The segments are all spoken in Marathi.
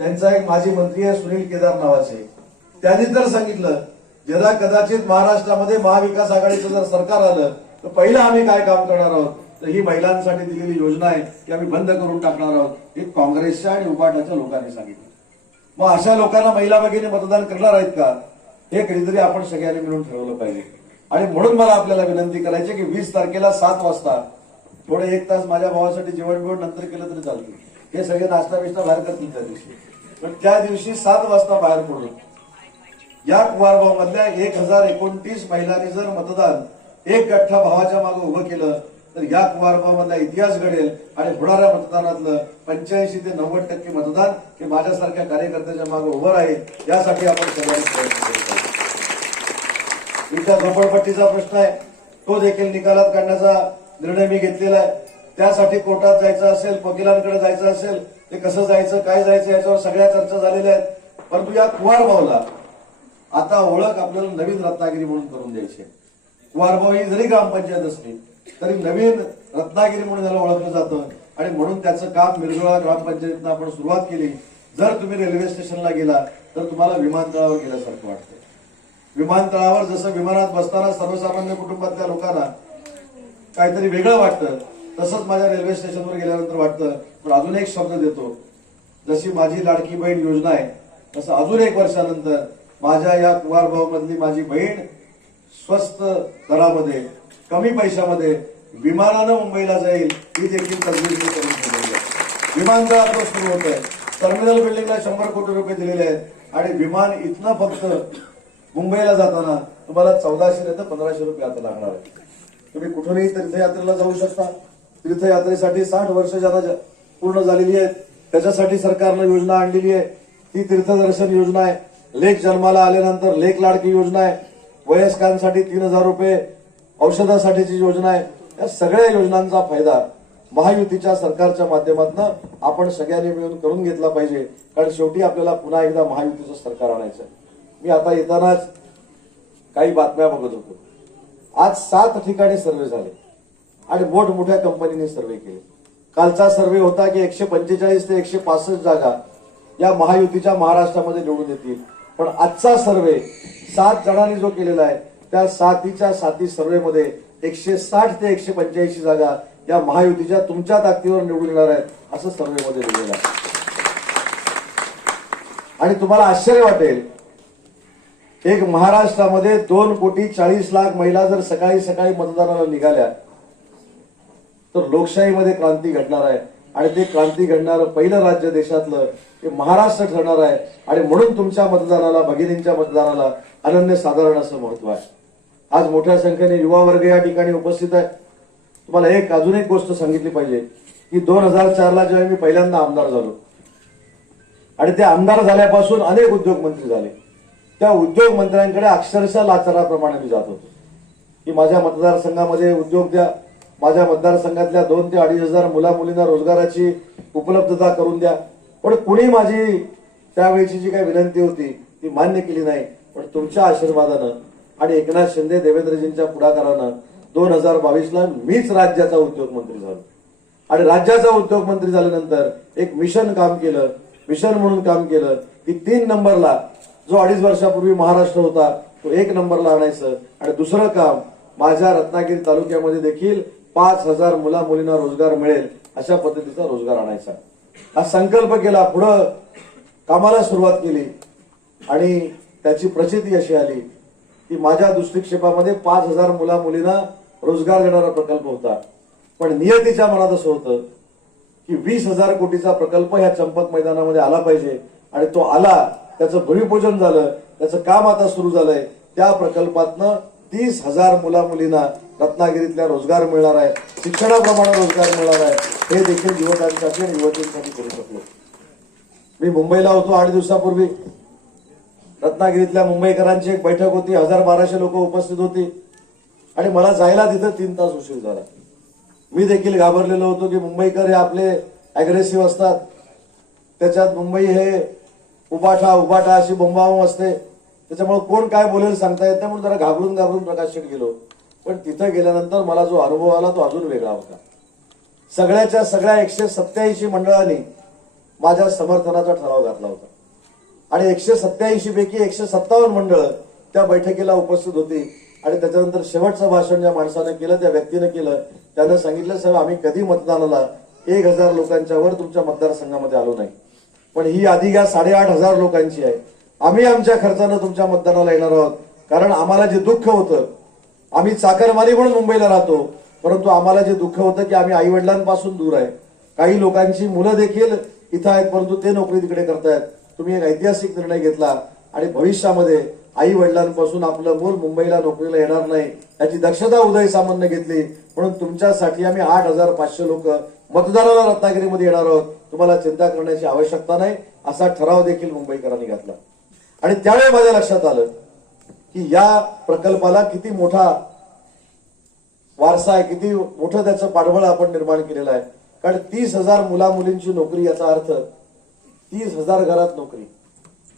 त्यांचा एक माजी मंत्री आहे सुनील केदार नावाचे. त्यांनी तर सांगितलं जरा कदाचित महाराष्ट्रामध्ये महाविकास आघाडीचं जर सरकार आलं तर पहिलं आम्ही काय काम करणार आहोत? तर ही महिलांसाठी दिलेली योजना आहे की आम्ही बंद करून टाकणार आहोत. हे काँग्रेसच्या आणि उपाटाच्या लोकांनी सांगितलं. मग अशा लोकांना महिला भगिनी मतदान करणार आहेत का? हे कधीतरी आपण सगळ्यांनी मिळून ठरवलं पाहिजे. आणि म्हणून मला आपल्याला विनंती करायची की वीस तारखेला सात वाजता थोडे एक तास माझ्या भावासाठी जेवण बिवण नंतर केलं तरी चालतील हे सगळे नाश्ता बिश्ता बाहेर करतील त्या दिवशी. पण त्या दिवशी सात वाजता बाहेर पडलो. या कुवारभाव मधल्या एक हजार एकोणतीस महिलांनी जर मतदान एक गठ्ठा भावाच्या मागे उभं केलं तर या कुवारभाव मधला इतिहास घडेल आणि होणाऱ्या मतदानातलं पंच्याऐंशी ते नव्वद टक्के मतदान हे माझ्यासारख्या कार्यकर्त्याच्या मागे उभं राहील यासाठी आपण सर्वांनी प्रयत्न केले. पाहिजे झोपडपट्टीचा प्रश्न आहे. तो देखील निकालात काढण्याचा निर्णय मी घेतलेला आहे. त्यासाठी कोर्टात जायचं असेल वकिलांकडे जायचं असेल ते कसं जायचं काय जायचं याच्यावर सगळ्या चर्चा झालेल्या आहेत. परंतु या कुवारभावला आता ओळख आपल्याला नवीन रत्नागिरी म्हणून करून द्यायची आहे. कुवारभाव ही जरी ग्रामपंचायत असली तरी नवीन रत्नागिरी म्हणून त्याला ओळखलं जातं. आणि म्हणून त्याचं काम मिरगुळा ग्रामपंचायतीनं आपण सुरुवात केली. जर तुम्ही रेल्वे स्टेशनला गेला तर तुम्हाला विमानतळावर गेल्यासारखं वाटतं विमानतळावर जसं विमानात बसताना सर्वसामान्य कुटुंबातल्या लोकांना काहीतरी वेगळं वाटतं तसंच माझ्या रेल्वे स्टेशनवर गेल्यानंतर वाटतं पण अजून एक शब्द देतो. जशी माझी लाडकी बहीण योजना आहे तसं अजून एक वर्षानंतर माझ्या या कुवारभाव मधली माझी बहीण स्वस्त दरामध्ये कमी पैशामध्ये विमानानं मुंबईला जाईल ही देखील तजवीज मी करून ठेवलेली आहे. विमानतळ आपलं सुरू होत आहे टर्मिनल बिल्डिंगला शंभर कोटी रुपये दिलेले आहेत आणि विमान इथनं फक्त मुंबईला जाताना तुम्हाला चौदाशे नाही तर पंधराशे रुपये आता लागणार आहे तुम्ही कुठूनही तीर्थयात्रेला जाऊ शकता. तीर्थयात्रेसाठी साठ वर्ष ज्यांना पूर्ण झालेली आहेत. त्याच्यासाठी सरकारनं योजना आणलेली आहे. ती तीर्थदर्शन योजना आहे. लेख जन्माला आल्यानंतर लेख लाडकी योजना आहे. वयस्कांसाठी तीन हजार रुपये औषधासाठीची योजना आहे. या सगळ्या योजनांचा फायदा महायुतीच्या सरकारच्या माध्यमातून आपण सगळ्यांनी मिळून करून घेतला पाहिजे. कारण शेवटी आपल्याला पुन्हा एकदा महायुतीचं सरकार आणायचं आहे मी आता येतानाच काही बातम्या बघत होतो. आज सात ठिकाणी सर्वे झाले. आणि मोठमोठ्या कंपनीने सर्वे केले. कालचा सर्वे होता की एकशे पंचेचाळीस ते एकशे पासष्ट जागा या महायुतीच्या महाराष्ट्रामध्ये निवडून येतील. पण आजचा सर्वे सात जणांनी जो केलेला आहे त्या सातीच्या साती सर्वेमध्ये एकशे साठ ते एकशे पंच्याऐंशी जागा या महायुतीच्या तुमच्या ताकदीवर निवडून येणार आहेत असं सर्वेमध्ये दिलेलं आहे. आणि तुम्हाला आश्चर्य वाटेल एक महाराष्ट्रामध्ये दोन कोटी चाळीस लाख महिला जर सकाळी सकाळी मतदानाला निघाल्या तर लोकशाहीमध्ये क्रांती घडणार आहे. आणि ते क्रांती घडणारं पहिलं राज्य देशातलं ते महाराष्ट्र ठरणार आहे. आणि म्हणून तुमच्या मतदानाला भगिनींच्या मतदानाला अनन्य साधारण असं महत्त्व आहे. आज मोठ्या संख्येने युवा वर्ग या ठिकाणी उपस्थित आहे. तुम्हाला एक अजून एक गोष्ट सांगितली पाहिजे की दोन हजार चारला जेव्हा मी पहिल्यांदा आमदार झालो आणि ते आमदार झाल्यापासून अनेक उद्योगमंत्री झाले. त्या उद्योग मंत्र्यांकडे अक्षरशः लाचाराप्रमाणे मी जात होतो. की माझ्या मतदारसंघामध्ये उद्योग द्या माझ्या मतदारसंघातल्या दोन ते अडीच हजार मुला मुलींना रोजगाराची उपलब्धता करून द्या. पण कुणी माझी त्यावेळीची जी काही विनंती होती ती मान्य केली नाही. पण तुमच्या आशीर्वादानं आणि एकनाथ शिंदे देवेंद्रजींच्या पुढाकारानं दोन हजार बावीसला मीच राज्याचा उद्योगमंत्री झालो. आणि राज्याचा उद्योगमंत्री झाल्यानंतर एक मिशन काम केलं मिशन म्हणून काम केलं की तीन नंबरला जो अडीच वर्षापूर्वी महाराष्ट्र होता तो एक नंबरला आणायचं. आणि दुसरं काम माझ्या रत्नागिरी तालुक्यामध्ये देखील पाच हजार मुला मुलींना रोजगार मिळेल अशा पद्धतीचा रोजगार आणायचा. हा संकल्प केला पुढं कामाला सुरुवात केली आणि त्याची प्रचिती अशी आली की माझ्या दृष्टिक्षेपामध्ये पाच हजार मुला मुलींना रोजगार देणारा प्रकल्प होता. पण नियतीच्या मनात असं होतं की वीस हजार कोटीचा प्रकल्प ह्या चंपत मैदानामध्ये आला पाहिजे आणि तो आला त्याचं भूमिपूजन झालं त्याचं काम आता सुरू झालंय त्या प्रकल्पातनं तीस हजार मुला मुलींना रत्नागिरीतल्या रोजगार मिळणार आहे शिक्षणाप्रमाणे रोजगार मिळणार आहे हे देखील युवकांसाठी आणि युवतींसाठी करू शकलो. मी मुंबईला होतो आठ दिवसापूर्वी. रत्नागिरीतल्या मुंबईकरांची एक बैठक होती हजार बाराशे लोक उपस्थित होती. आणि मला जायला तिथं तीन तास उशीर झाला. मी देखील घाबरलेलो होतो की मुंबईकर हे आपले अग्रेसिव्ह असतात. त्याच्यात मुंबई हे उबाठा उबाठा अशी बोंबाबोंब असते. त्याच्यामुळे कोण काय बोलेल सांगता येत नाही म्हणून जरा घाबरून घाबरून प्रकाश शेट गेलो. पण तिथं गेल्यानंतर मला जो अनुभव आला तो अजून वेगळा होता. सगळ्याच्या सगळ्या एकशे सत्याऐंशी मंडळांनी माझ्या समर्थनाचा ठराव घातला होता. आणि एकशे सत्याऐंशी पैकी एकशे सत्तावन्न मंडळ त्या बैठकीला उपस्थित होती. आणि त्याच्यानंतर शेवटचं भाषण ज्या माणसानं केलं त्या व्यक्तीनं केलं त्यानं सांगितलं साहेब आम्ही कधी मतदानाला एक हजार लोकांच्या वर तुमच्या मतदारसंघामध्ये आलो नाही. पण ही यादी या साडेआठ हजार लोकांची आहे. आम्ही आमच्या खर्चानं तुमच्या मतदानाला येणार आहोत. कारण आम्हाला जे दुःख होतं आम्ही चाकरमानी म्हणून मुंबईला राहतो परंतु आम्हाला जे दुःख होतं की आम्ही आईवडिलांपासून दूर आहे. काही लोकांची मुलं देखील इथं आहेत परंतु ते नोकरी तिकडे करतायत. तुम्ही एक ऐतिहासिक निर्णय घेतला आणि भविष्यामध्ये आई वडिलांपासून आपलं मूल मुंबईला नोकरीला येणार नाही याची दक्षता उदय सामान्य घेतली. म्हणून तुमच्यासाठी आम्ही आठ हजार पाचशे लोक मतदाराला रत्नागिरीमध्ये येणार आहोत. तुम्हाला चिंता करण्याची आवश्यकता नाही असा ठराव देखील मुंबईकरांनी घातला. आणि त्यावेळी माझ्या लक्षात आलं की या प्रकल्पाला किती मोठा वारसा आहे किती मोठं त्याचं पाठबळ आपण निर्माण केलेलं आहे. कारण तीस हजार मुला मुलींची नोकरी याचा अर्थ तीस हजार घरात नोकरी.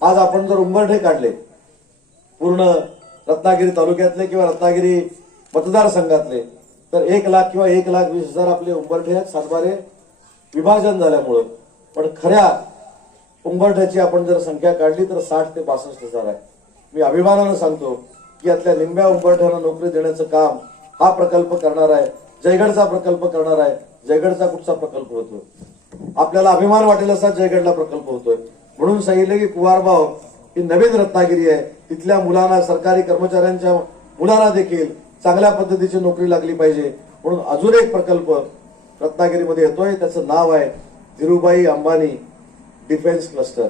आज आपण जर उंबरठे काढले पूर्ण रत्नागिरी तालुक्यातले किंवा रत्नागिरी मतदारसंघातले तर एक लाख किंवा एक लाख वीस हजार आपले उंबरठे सातबारे विभाजन झाल्यामुळं. पण खऱ्या उंबरठ्याची आपण जर संख्या काढली तर साठ ते बासष्ट हजार आहे. मी अभिमानानं सांगतो की यातल्या निम्म्या उंबरठ्याला नोकरी देण्याचं काम हा प्रकल्प करणार आहे. जयगडचा प्रकल्प करणार आहे. जयगडचा कुठचा प्रकल्प होतो? आपल्याला अभिमान वाटेल असा जयगडला प्रकल्प होतोय. म्हणून सांगितलं की कुवारबाव ही नवीन रत्नागिरी आहे. तिथल्या मुलांना सरकारी कर्मचाऱ्यांच्या मुलांना देखील चांगल्या पद्धतीची नोकरी लागली पाहिजे. म्हणून अजून एक प्रकल्प रत्नागिरीमध्ये येतोय. त्याचं नाव आहे धीरुबाई अंबानी. डिफेन्स क्लस्टर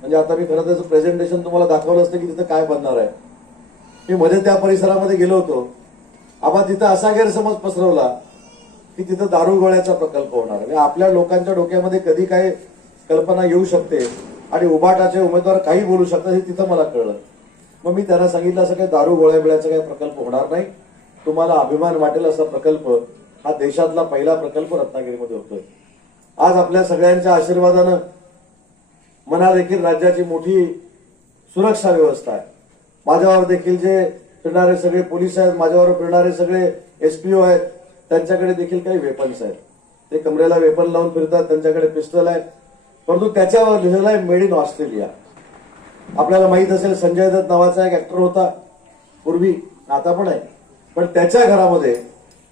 म्हणजे आता मी खरं त्याचं प्रेझेंटेशन तुम्हाला दाखवलं असतं की तिथं काय बनणार आहे. मी मध्ये त्या परिसरामध्ये गेलो होतो. आबा तिथं असा गैरसमज पसरवला की तिथं दारू गोळ्याचा प्रकल्प होणार. म्हणजे आपल्या लोकांच्या डोक्यामध्ये कधी काय कल्पना येऊ शकते आणि उबाटाचे उमेदवार काही बोलू शकतात हे तिथं मला कळलं. मग मी त्यांना सांगितलं असं काही दारू गोळ्या बिळ्याचा काही प्रकल्प होणार नाही. तुम्हाला अभिमान वाटेल असा प्रकल्प हा देशातला पहिला प्रकल्प रत्नागिरीमध्ये होतोय. आज आपल्या सगळ्यांच्या आशीर्वादानं मना देखील राज्याची मोठी सुरक्षा व्यवस्था आहे. माझ्यावर देखील जे फिरणारे सगळे पोलीस आहेत माझ्यावर फिरणारे सगळे एसपीओ आहेत त्यांच्याकडे देखील काही वेपन्स आहेत. ते कमरेला वेपन लावून फिरतात त्यांच्याकडे पिस्तल आहे. परंतु त्याच्यावर लिहिलेलं आहे मेड इन ऑस्ट्रेलिया आपल्याला माहीत असेल संजय दत्त नावाचा एक ऍक्टर होता. पूर्वी आता पण आहे. पण त्याच्या घरामध्ये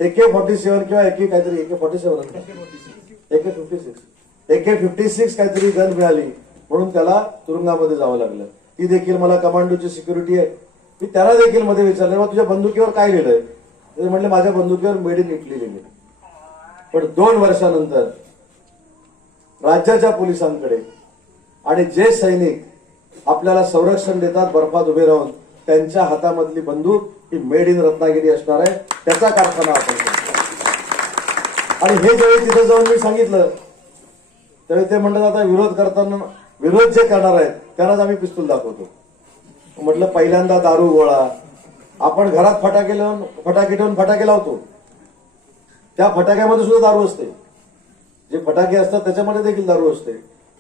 ए के फॉर्टी सेव्हन किंवा एके काहीतरी A K forty seven A fifty six A fifty six काहीतरी गन मिळाली. म्हणून त्याला तुरुंगामध्ये जावं लागलं. ती देखील मला कमांडोची सिक्युरिटी आहे. मी त्याला देखील मध्ये विचारलं मग तुझ्या बंदुकीवर काय लिहिलंय? ते म्हणले माझ्या बंदुकीवर मेड इन इटली लिहिले पण दोन वर्षानंतर राज्याच्या पोलिसांकडे आणि जे सैनिक आपल्याला संरक्षण देतात बर्फात उभे राहून त्यांच्या हातामधली बंदूक ही मेड इन रत्नागिरी असणार आहे. त्याचा कारखाना आपण करतो. आणि हे ज्यावेळी तिथे जाऊन मी सांगितलं त्यावेळी ते म्हणतात आता विरोध करताना विरोध जे करणार आहेत त्यांनाच आम्ही पिस्तूल दाखवतो. म्हटलं पहिल्यांदा दारू गोळा. आपण घरात फटाके लावून फटाके ठेवून फटाके लावतो. त्या फटाक्यामध्ये सुद्धा दारू असते. जे फटाके असतात त्याच्यामध्ये देखील दारू असते.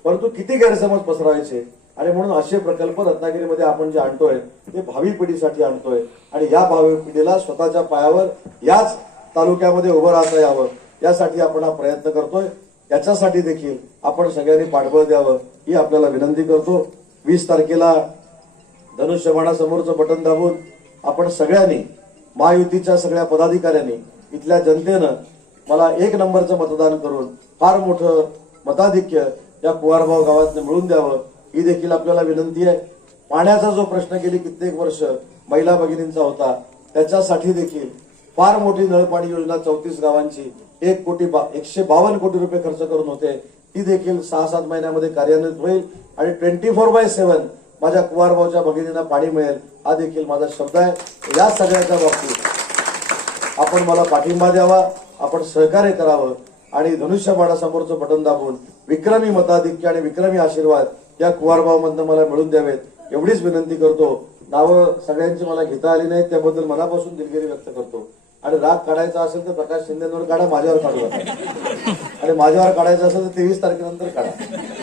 परंतु किती गैरसमज पसरायचे? आणि म्हणून असे प्रकल्प रत्नागिरीमध्ये आपण जे आणतोय ते भावी पिढीसाठी आणतोय. आणि या भावी पिढीला स्वतःच्या पायावर याच तालुक्यामध्ये उभं राहता यावं. यासाठी आपण हा प्रयत्न करतोय. याच्यासाठी देखील आपण सगळ्यांनी पाठबळ द्यावं ही आपल्याला विनंती करतो. वीस तारखेला धनुष्यबाणासमोरचं बटन दाबून आपण सगळ्यांनी महायुतीच्या सगळ्या पदाधिकाऱ्यांनी इथल्या जनतेनं मला एक नंबरचं मतदान करून फार मोठं मताधिक्य या कुवारभाव गावातनं मिळून द्यावं ही देखील आपल्याला विनंती आहे. पाण्याचा जो प्रश्न गेली कित्येक वर्ष महिला भगिनींचा होता त्याच्यासाठी देखील फार मोठी नळपाणी योजना चौतीस गावांची एक कोटी बा एकशे बावन्न कोटी रुपये खर्च करून होते. ती देखील सहा सात महिन्यामध्ये कार्यान्वित होईल आणि ट्वेंटी फोर बाय सेव्हन माझ्या कुवारभाऊच्या भगिनींना पाणी मिळेल हा देखील माझा शब्द आहे. या सगळ्याच्या बाबतीत आपण मला पाठिंबा द्यावा आपण सहकार्य करावं आणि धनुष्यबाणासमोरचं बटन दाबून विक्रमी मताधिक्य आणि विक्रमी आशीर्वाद या कुवारभावमधनं मला मिळून द्यावेत. एवढीच विनंती करतो. नावं सगळ्यांची मला घेता आली नाहीत त्याबद्दल मनापासून दिलगिरी व्यक्त करतो. आणि राग काढायचा असेल तर प्रकाश शिंदेवर काढा माझ्यावर काढू आणि माझ्यावर काढायचं असेल तर तेवीस तारखेनंतर काढा.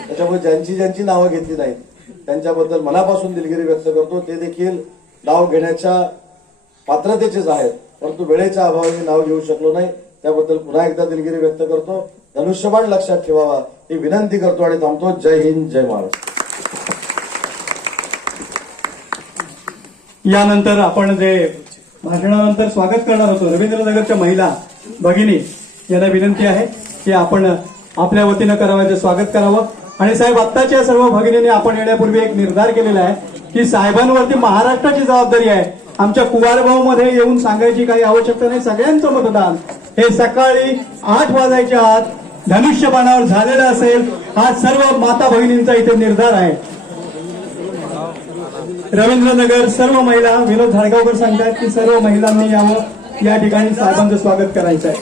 त्याच्यामुळे ज्यांची ज्यांची नावं घेतली नाहीत त्यांच्याबद्दल मनापासून दिलगिरी व्यक्त करतो. ते देखील नाव घेण्याच्या पात्रतेचेच आहेत. परंतु वेळेच्या अभावाने नाव घेऊ शकलो नाही. त्याबद्दल पुन्हा एकदा दिलगिरी व्यक्त करतो. धनुष्यबाण लक्षात ठेवावा. ही विनंती करतो आणि थांबतो. जय हिंद जय महाराष्ट्र. यानंतर आपण जे भाषणानंतर स्वागत करणार होतो रवींद्रनगरच्या महिला भगिनी. यांना विनंती आहे की आपण आपल्या वतीनं करावायचं स्वागत करावं. आणि साहेब आत्ताच्या सर्व भगिनीने आपण येण्यापूर्वी एक निर्धार केलेला आहे की साहेबांवरती महाराष्ट्राची जबाबदारी आहे. आमच्या कुवारभाऊ मध्ये येऊन सांगायची काही आवश्यकता नाही. सगळ्यांचं मतदान हे सकाळी आठ वाजायच्या आत धनुष्यबाणावर झालेलं असेल. हा सर्व माता भगिनींचा इथे निर्धार आहे. रवींद्रनगर सर्व महिला विनोद झाडगावकर सांगतात की सर्व महिलांनी यावं या ठिकाणी साहेबांचं स्वागत करायचं आहे.